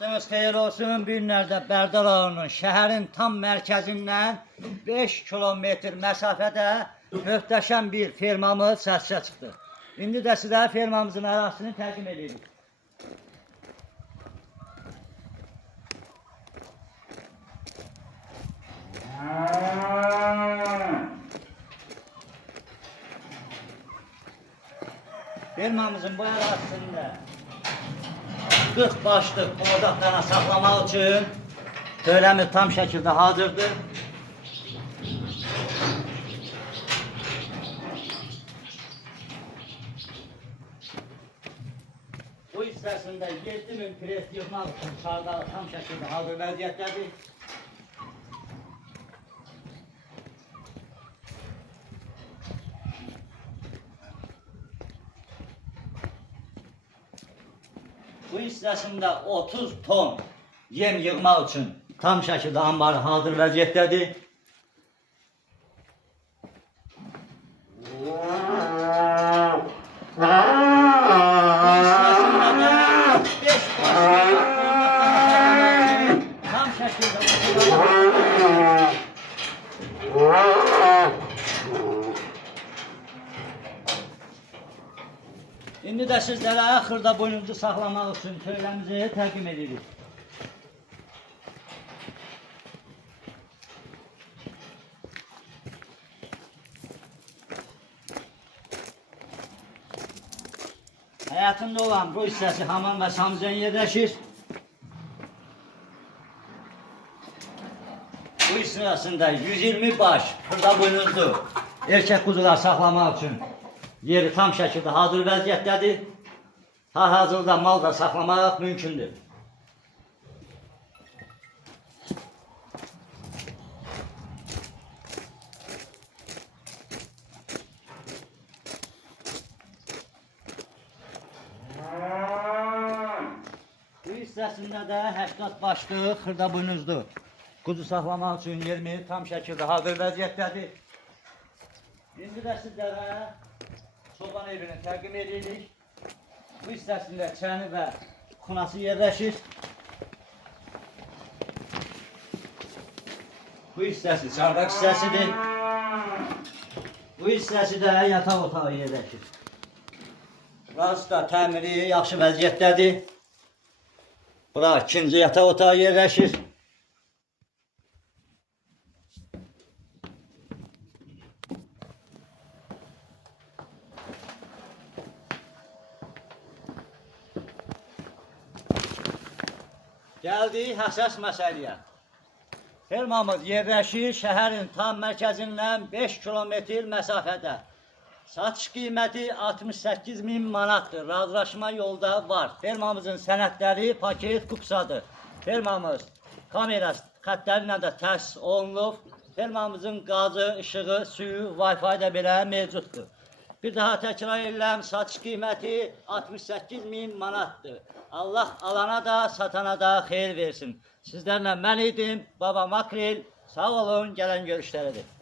Vaxtınız xeyir olsun. Bu günlərdə Bərdər rayonunun şəhərin tam mərkəzindən 5 kilometr məsafədə möhtəşəm bir fermamız satışa çıxdı. İndi də sizə fermamızın ərazisini təqdim edirik. Fermamızın bu ərazisində 40 başlıq odaqlarına saxlamaq üçün tövləmiz tam şəkildə hazırdır. Bu hissəsində 7000 pres yığmaq üçün çardağı tam şəkildə hazır vəziyyətdədir. Bu hissəsində 30 ton yem yığmaq üçün tam şəkildə ambarı hazır vəziyyətdədir. Bu hissəsində də 5 başlı tam şəkildə İndi də sizlərə xırda boynunuzu saxlamaq üçün tövləmizi təqdim edirik. Həyatında olan bu hissəsi hamam və samizən yerləşir. Bu hissəsində 120 baş xırda boynuzlu erkək quzular saxlamaq üçün yeri tam şəkildə hazır vəziyyətdədir. Hal-hazırda mal da saxlamaq mümkündür. Bu hissəsində də 80 başlı xırda boynuzlu quzu saxlamaq üçün yerimiz tam şəkildə hazır vəziyyətdədir. İndi də sizlərə çoban evini təqdim edirik. Bu hissəsində çəni və xunası yerləşir. Bu hissəsi çardaq hissəsidir. Bu hissəsi də yataq otağı yerləşir. Burası da təmiri yaxşı vəziyyətdədir. Bura ikinci yataq otağı yerləşir. Gəldik həssas məsələyə. Fermamız yerləşir şəhərin tam mərkəzindən 5 kilometr məsafədə. Satış qiyməti 68.000 manatdır. Razılaşma yolda var. Fermamızın sənədləri paket kupsadır. Fermamız kamera xətləri ilə də təsis olunub. Fermamızın qazı, işığı, suyu, Wi-Fi də belə mövcuddur. Bir daha təkrar edirəm, satış qiyməti 68.000 manatdır. Allah alana da, satana da xeyir versin. Sizlərlə mən idim, Baba Makrel. Sağ olun, gələn görüşləridir.